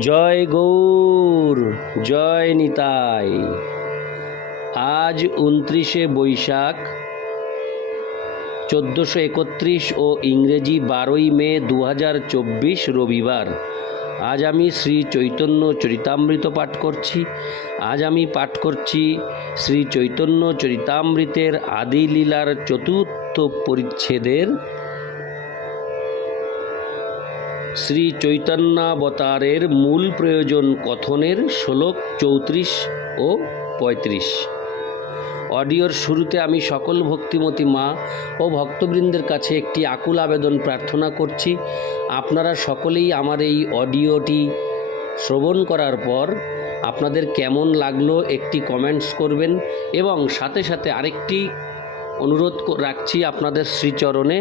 জয় গৌর, জয় নিতাই। আজ উনত্রিশে বৈশাখ, চোদ্দোশো একত্রিশ ও ইংরেজি বারোই মে দু হাজার চব্বিশ রবিবার। আজ আমি শ্রী চৈতন্য চরিতামৃত পাঠ করছি। আজ আমি পাঠ করছি শ্রী চৈতন্য চরিতামৃতের আদি লীলার চতুর্থ পরিচ্ছেদের শ্রী চৈতন্যাবতারের মূল প্রয়োজন কথনের শ্লোক চৌত্রিশ ও পঁয়ত্রিশ। অডিওর শুরুতে আমি সকল ভক্তিমতী মা ও ভক্তবৃন্দের কাছে একটি আকুল আবেদন প্রার্থনা করছি, আপনারা সকলেই আমার এই অডিওটি শ্রবণ করার পর আপনাদের কেমন লাগল একটি কমেন্টস করবেন এবং সাথে সাথে আরেকটি অনুরোধ রাখছি আপনাদের শ্রীচরণে।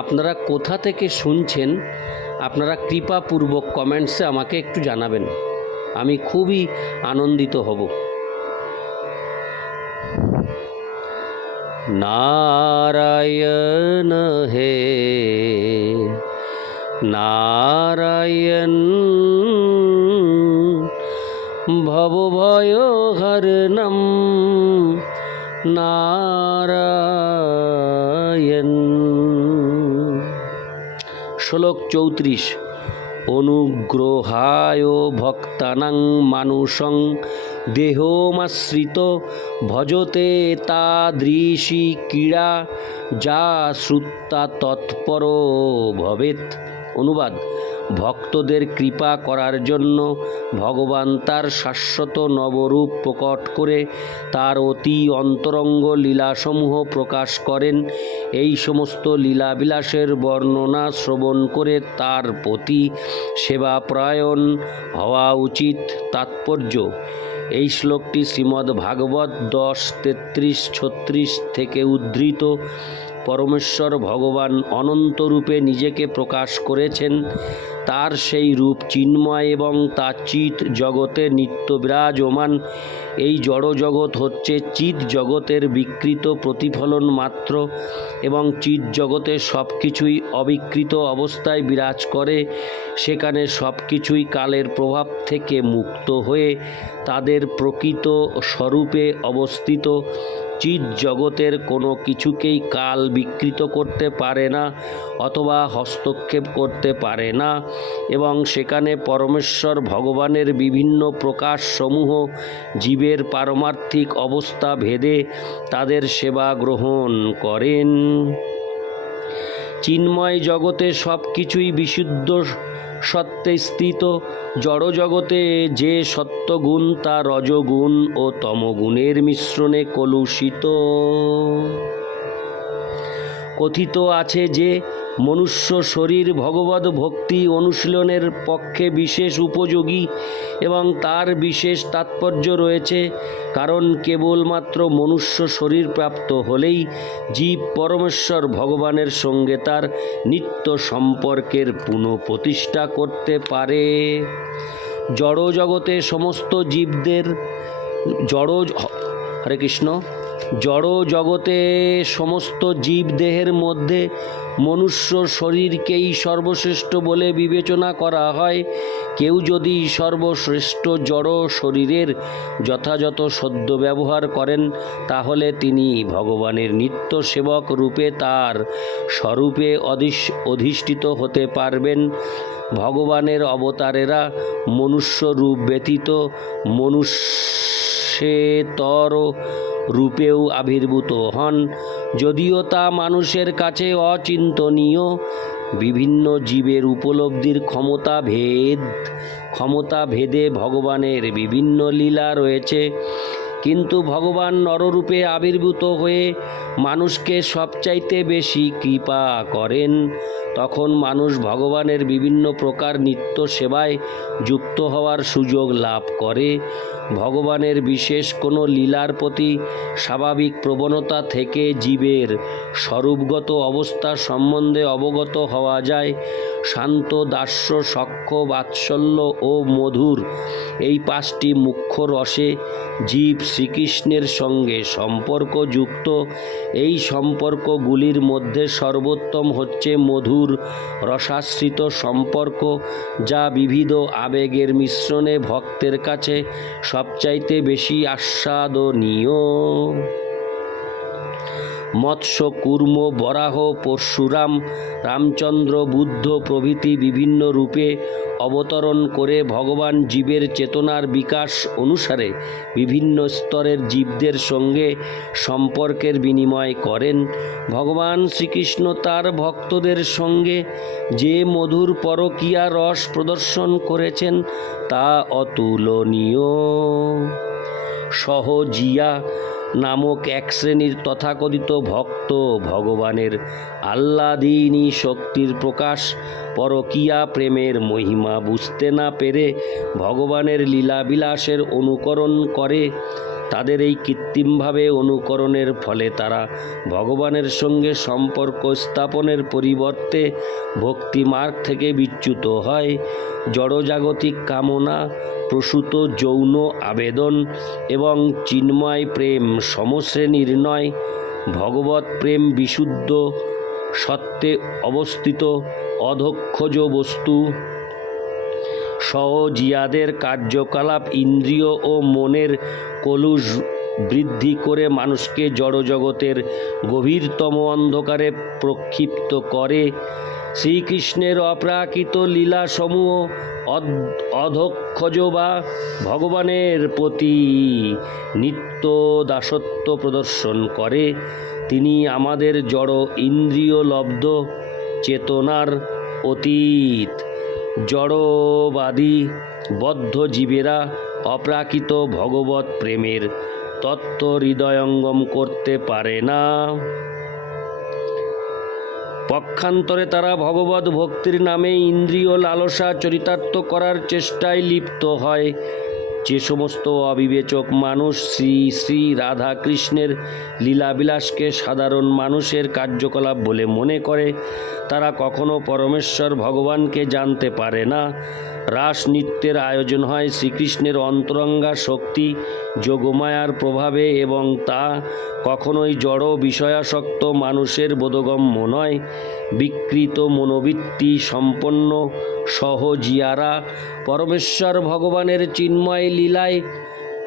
আপনারা কোথা থেকে শুনছেন আপনারা কৃপাপূর্বক কমেন্টসে আমাকে একটু জানাবেন। আমি খুবই আনন্দিত হব। নারায়ণ হে, নারায়ণ ভবভয় হরণম নারায়ণ। শ্লোক চৌত্রিশ। অনুগ্রহায় ভক্তানাং মানুষং দেহমাশ্রিত ভজতে তাদৃশী ক্রীড়া যা শ্রুত্তা তৎপর ভবেত অনুবাদ। ভক্তদের কৃপা করার জন্য ভগবান তার শাশ্বত নবরূপ প্রকট করে তার অতি অন্তরঙ্গ লীলাসমূহ প্রকাশ করেন। এই সমস্ত লীলাবিলাসের বর্ণনা শ্রবণ করে তার প্রতি সেবাপ্রায়ণ হওয়া উচিত তাৎপর্য। এই শ্লোকটি শ্রীমদ্ ভাগবত দশ, তেত্রিশ, ছত্রিশ থেকে উদ্ধৃত। পরমেশ্বর ভগবান অনন্ত রূপে নিজেকে প্রকাশ করেছেন। তার সেই রূপ চিন্ময় এবং তা চিত জগতে নিত্য বিরাজমান। এই জড় জগৎ হচ্ছে চিত জগতের বিকৃত প্রতিফলন মাত্র এবং চিত জগতে সব কিছুই অবিকৃত অবস্থায় বিরাজ করে, সেখানে সব কিছুই কালের প্রভাব থেকে মুক্ত হয়ে তাদের প্রকৃত স্বরূপে অবস্থিত। চিৎ জগতের কোনো কিছুকেই কাল বিকৃত করতে পারে না, অথবা হস্তক্ষেপ করতে পারে না, এবং সেখানে পরমেশ্বর ভগবানের বিভিন্ন প্রকাশসমূহ, জীবের পারমার্থিক অবস্থা ভেদে তাদের সেবা গ্রহণ করেন। চিন্ময় জগতে সব কিছুই বিশুদ্ধ সত্যে স্থিত। জড় জগতে যে সত্যগুণ, তা রজগুণ ও তমগুণের মিশ্রণে কলুষিত। কথিত আছে যে, মনুষ্য শরীর ভগবত ভক্তি অনুশীলনের পক্ষে বিশেষ উপযোগী এবং তার বিশেষ তাৎপর্য রয়েছে, কারণ কেবলমাত্র মনুষ্য শরীর প্রাপ্ত হলেই জীব পরমেশ্বর ভগবানের সঙ্গে তার নিত্য সম্পর্কের পুনঃপ্রতিষ্ঠা করতে পারে। জড় জগতে সমস্ত জীবদের জড় হরে কৃষ্ণ। জড় জগতে সমস্ত জীব দেহের মধ্যে মনুষ্য শরীরকেই সর্বশ্রেষ্ঠ বলে বিবেচনা করা হয়। কেউ যদি সর্বশ্রেষ্ঠ জড় শরীরের যথাযথ সদ্য ব্যবহার করেন, তাহলে তিনি ভগবানের নিত্য সেবক রূপে তার স্বরূপে অধিষ্ঠিত হতে পারবেন। ভগবানের অবতারেরা মনুষ্য রূপ ব্যতীত মনুষ্যেতর রূপেও আবির্ভূত হন। যদিও তা মানুষের কাছে অচিন্তনীয়, বিভিন্ন জীবের উপলব্ধির ক্ষমতা ভেদ, ক্ষমতা ভেদে ভগবানের বিভিন্ন লীলা রয়েছে। কিন্তু ভগবান নররূপে আবির্ভূত হয়ে মানুষকে সবচাইতে বেশি কৃপা করেন। তখন মানুষ ভগবানের বিভিন্ন প্রকার নিত্য সেবায় যুক্ত হওয়ার সুযোগ লাভ করে। ভগবানের বিশেষ কোনো লীলার প্রতি স্বাভাবিক প্রবণতা থেকে জীবের স্বরূপগত অবস্থা সম্বন্ধে অবগত হওয়া যায়। শান্ত, দাস্য সখ্য বাৎসল্য ও মধুর এই পাঁচটি মুখ্য রসে জীব শ্রীকৃষ্ণের সঙ্গে সম্পর্কযুক্ত। এই সম্পর্কগুলির মধ্যে সর্বোত্তম হচ্ছে মধুর রসাশ্রিত সম্পর্ক, যা বিবিধ আবেগের মিশ্রণে ভক্তের কাছে সবচাইতে বেশি আস্বাদনীয়। মৎস্য, কুর্ম, বরাহ, পরশুরাম, রামচন্দ্র, বুদ্ধ প্রভৃতি বিভিন্ন রূপে অবতরণ করে ভগবান জীবের চেতনার বিকাশ অনুসারে বিভিন্ন স্তরের জীবদের সঙ্গে সম্পর্কের বিনিময় করেন। ভগবান শ্রীকৃষ্ণ তার ভক্তদের সঙ্গে যে মধুর পরকীয়া রস প্রদর্শন করেছেন তা অতুলনীয়। সহজিয়া নামক এক শ্রেণির তথাকথিত ভক্ত ভগবানের আল্লাদিনী শক্তির প্রকাশ পরকিয়া প্রেমের মহিমা বুঝতে না পেরে ভগবানের লীলাবিলাসের অনুকরণ করে তাদের এই কৃত্রিমভাবে অনুকরণের ফলে তারা ভগবানের সঙ্গে সম্পর্ক স্থাপনের পরিবর্তে ভক্তিমার্গ থেকে বিচ্যুত হয়। জড়জাগতিক কামনা, প্রসূত যৌন আবেদন এবং চিন্ময় প্রেম সমশ্রেণীর নয়। ভগবত প্রেম বিশুদ্ধ সত্ত্বে অবস্থিত, অধক্ষজ বস্তু। সহজিয়াদের কার্যকলাপ ইন্দ্রিয় ও মনের কলুষ বৃদ্ধি করে মানুষকে জড়জগতের গভীরতম অন্ধকারে প্রক্ষিপ্ত করে। শ্রীকৃষ্ণের অপ্রাকৃত লীলাসমূহ অধক্ষজ বা ভগবানের প্রতি নিত্য দাসত্ব প্রদর্শন করে। তিনি আমাদের জড় ইন্দ্রিয় লব্ধ, চেতনার অতীত। জড়বাদী বদ্ধজীবেরা অপ্রাকৃত ভগবত প্রেমের তত্ত্ব হৃদয়ঙ্গম করতে পারে না। পক্ষান্তরে তারা ভগবত ভক্তির নামে ইন্দ্রিয় লালসা চরিতার্থ করার চেষ্টায় লিপ্ত হয়। যে সমস্ত অবিবেচক মানুষ শ্রী শ্রী রাধা কৃষ্ণের লীলাবিলাসকে সাধারণ মানুষের কার্যকলাপ বলে মনে করে, তারা কখনো পরমেশ্বর ভগবানকে জানতে পারে না। রাস নৃত্যের আয়োজন হয় শ্রীকৃষ্ণের অন্তরঙ্গা শক্তি যোগমায়ার প্রভাবে এবং তা কখনোই জড় বিষয়াসক্ত মানুষের বোধগম্য নয়। বিকৃত মনোবৃত্তি, সম্পন্ন, সহজিয়ারা, পরমেশ্বর ভগবানের চিন্ময় লীলায়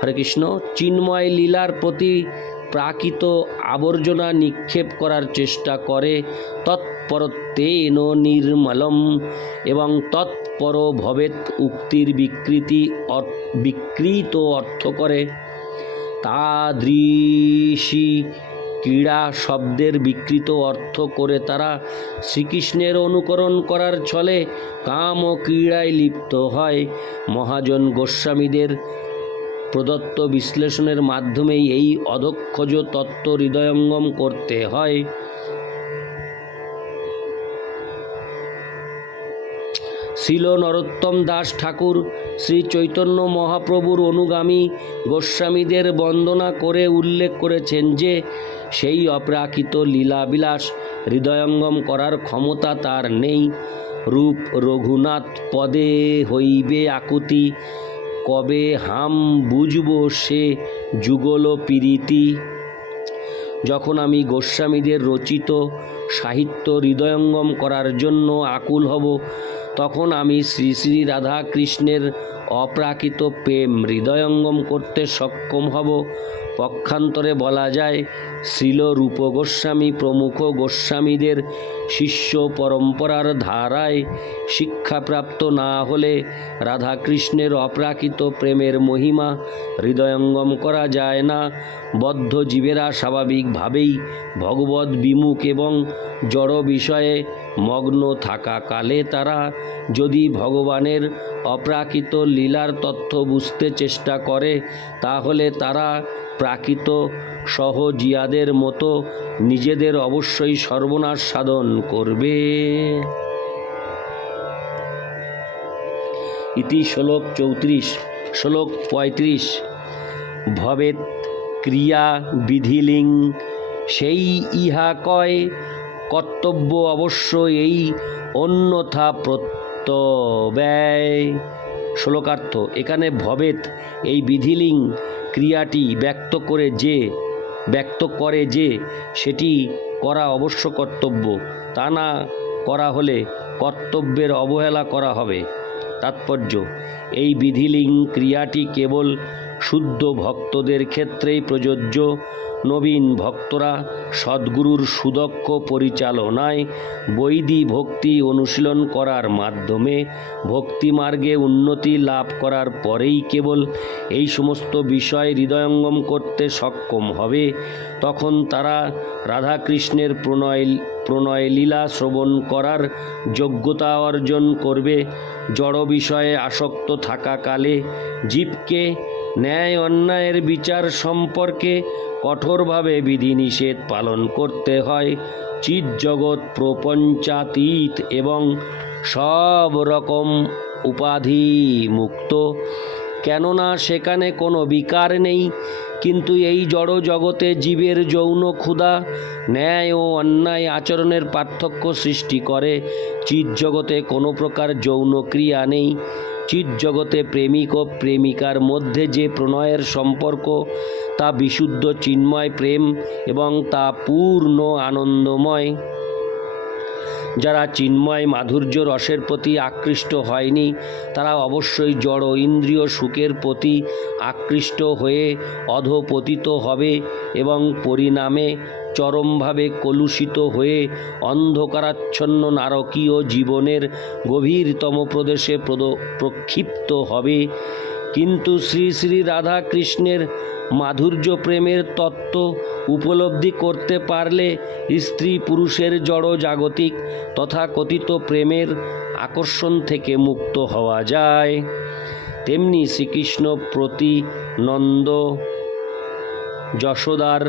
হরে কৃষ্ণ, চিন্ময় লীলার প্রতি প্রাকৃত আবর্জনা নিক্ষেপ করার চেষ্টা করে। তৎপরতেন নির্মলম এবং তৎপর ভবেত উক্তির বিকৃতি বিকৃত অর্থ করে। তাদৃশী ক্রীড়া শব্দের বিকৃত অর্থ করে তারা শ্রীকৃষ্ণের অনুকরণ করার ছলে কাম ও ক্রীড়ায় লিপ্ত হয়। মহাজন গোস্বামীদের প্রদত্ত বিশ্লেষণের মাধ্যমেই এই অধক্ষজ তত্ত্ব হৃদয়ঙ্গম করতে হয়। শিল নরোত্তম দাস ঠাকুর। শ্রী চৈতন্য মহাপ্রভুর অনুগামী গোস্বামীদের বন্দনা করে উল্লেখ করেছেন যে, সেই অপ্রাকৃত লীলাবিলাস হৃদয়ঙ্গম করার ক্ষমতা তার নেই। রূপ রঘুনাথ পদে হইবে আকুতি, কবে হাম বুঝব সে যুগল পীরিতি। যখন আমি গোস্বামীদের রচিত সাহিত্য হৃদয়ঙ্গম করার জন্য আকুল হব তখন আমি শ্রী শ্রী রাধা কৃষ্ণের অপ্রাকৃত প্রেম হৃদয়ঙ্গম করতে সক্ষম হব। পক্ষান্তরে বলা যায়, শ্রীল রূপ গোস্বামী প্রমুখ গোস্বামীদের শিষ্য পরম্পরার ধারায় শিক্ষাপ্রাপ্ত না হলে রাধাকৃষ্ণের অপ্রাকৃত প্রেমের মহিমা হৃদয়ঙ্গম করা যায় না। বদ্ধ জীবেরা স্বাভাবিকভাবেই ভগবত বিমুখ এবং জড় বিষয়ে মগ্ন থাকাকালে তারা যদি ভগবানের অপ্রাকৃত লীলার তথ্য বুঝতে চেষ্টা করে, তাহলে তারা প্রাকৃত সহজিয়াদের মতো নিজেদের অবশ্যই সর্বনাশ সাধন করবে। ইতি শ্লোক চৌত্রিশ, শ্লোক পঁয়ত্রিশ। ভবেত ক্রিয়া বিধিলিং, সেই ইহা কয় কর্তব্য অবশ্য এই, অন্যথা প্রত্যব্যয় শ্লোকার্থ, এখানে ভবেত এই বিধিলিং ক্রিয়াটি ব্যক্ত করে যে, ব্যক্ত করে যে, সেটি করা অবশ্য কর্তব্য। তা না করা হলে কর্তব্যের অবহেলা করা হবে। তাৎপর্য, এই বিধিলিং ক্রিয়াটি কেবল শুদ্ধ ভক্তদের ক্ষেত্রেই প্রযোজ্য নবীন ভক্তরা, সদ্গুরুর সুদক্ষ পরিচালনায় বৈদি ভক্তি অনুশীলন করার মাধ্যমে ভক্তিমার্গে উন্নতি লাভ করার পরেই কেবল এই সমস্ত বিষয় হৃদয়ঙ্গম করতে সক্ষম হবে, তখন তারা রাধাকৃষ্ণের প্রণয় প্রণয় লীলা শ্রবণ করার যোগ্যতা অর্জন করবে। জড় বিষয়ে আসক্ত থাকাকালে জীবকে ন্যায় অন্যায়ের বিচার সম্পর্কে কঠোরভাবে বিধিনিষেধ পালন করতে হয়। চিৎজগৎ প্রপঞ্চাতীত এবং সব রকম উপাধি মুক্ত। কেননা সেখানে কোনো বিকার নেই, কিন্তু এই জড় জগতে জীবের যৌন ক্ষুধা, ন্যায় ও অন্যায় আচরণের পার্থক্য সৃষ্টি করে। চিৎ জগতে কোনো প্রকার যৌন ক্রিয়া নেই। চিৎ জগতে প্রেমিক ও প্রেমিকার মধ্যে যে প্রণয়ের সম্পর্ক, তা বিশুদ্ধ চিন্ময় প্রেম এবং তা পূর্ণ আনন্দময়। যারা চিন্ময় মাধুর্য রসের প্রতি আকৃষ্ট হয়নি, তারা অবশ্যই জড় ইন্দ্রিয় সুখের প্রতি আকৃষ্ট হয়ে অধপতিত হবে এবং পরিণামে চরমভাবে কলুষিত হয়ে অন্ধকারাচ্ছন্ন নারকীয় জীবনের গভীরতম প্রদেশে প্রদ- প্রক্ষিপ্ত হবে। কিন্তু শ্রী শ্রী রাধা কৃষ্ণের মাধুর্য প্রেমের তত্ত্ব উপলব্ধি করতে পারলে স্ত্রী পুরুষের জড় জাগতিক তথাকথিত প্রেমের আকর্ষণ থেকে মুক্ত হওয়া যায়। তেমনি শ্রীকৃষ্ণ প্রতি নন্দ যশোদার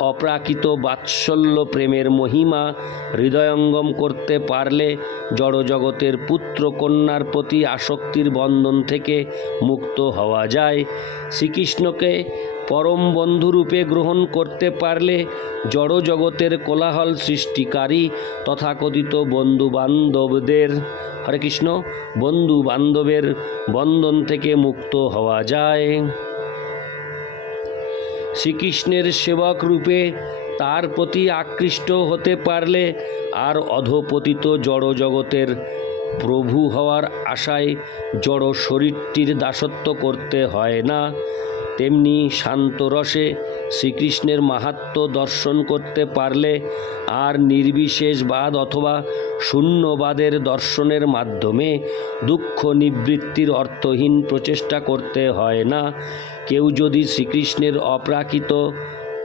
অপ্রাকৃত বাৎসল্য প্রেমের মহিমা হৃদয়ঙ্গম করতে পারলে জড়জগতের পুত্র কন্যার প্রতি আসক্তির বন্ধন থেকে মুক্ত হওয়া যায়। শ্রীকৃষ্ণকে পরম বন্ধুরূপে গ্রহণ করতে পারলে জড়জগতের কোলাহল সৃষ্টিকারী তথাকথিত বন্ধু বান্ধবদের হরে কৃষ্ণ বন্ধু বান্ধবের বন্ধন থেকে মুক্ত হওয়া যায়। শ্রীকৃষ্ণের সেবক রূপে তার প্রতি আকৃষ্ট হতে পারলে আর অধপতিত জড় জগতের প্রভু হওয়ার আশায় জড় শরীরটির দাসত্ব করতে হয় না। তেমনি শান্ত রসে শ্রীকৃষ্ণের মাহাত্ম দর্শন করতে পারলে আর নির্বিশেষবাদ অথবা শূন্যবাদের দর্শনের মাধ্যমে দুঃখ নিবৃত্তির অর্থহীন প্রচেষ্টা করতে হয় না। কেউ যদি শ্রীকৃষ্ণের অপ্রাকৃত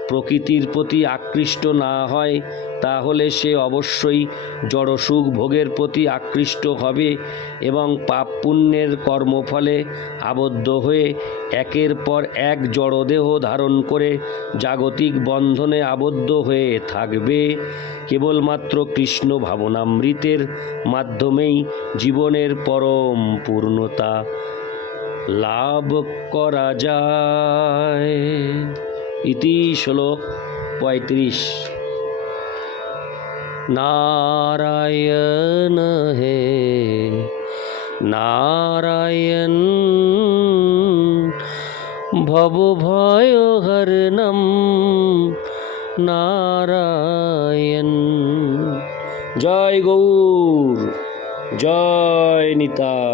প্রকৃতির প্রতি আকৃষ্ট না হয়, তাহলে সে অবশ্যই জড়সুখ ভোগের প্রতি আকৃষ্ট হবে এবং পাপ পুণ্যের কর্মফলে আবদ্ধ হয়ে একের পর এক জড়দেহ ধারণ করে জাগতিক বন্ধনে আবদ্ধ হয়ে থাকবে। কেবলমাত্র কৃষ্ণ ভাবনামৃতের মাধ্যমেই জীবনের পরম পূর্ণতা লাভ করা যায়। ইতি শ্লোক পঁয়ত্রিশ। নারায়ণ হে নারায়ণ ভব ভয় হরণম নারায়ণ। জয় গৌর জয় নিতাই।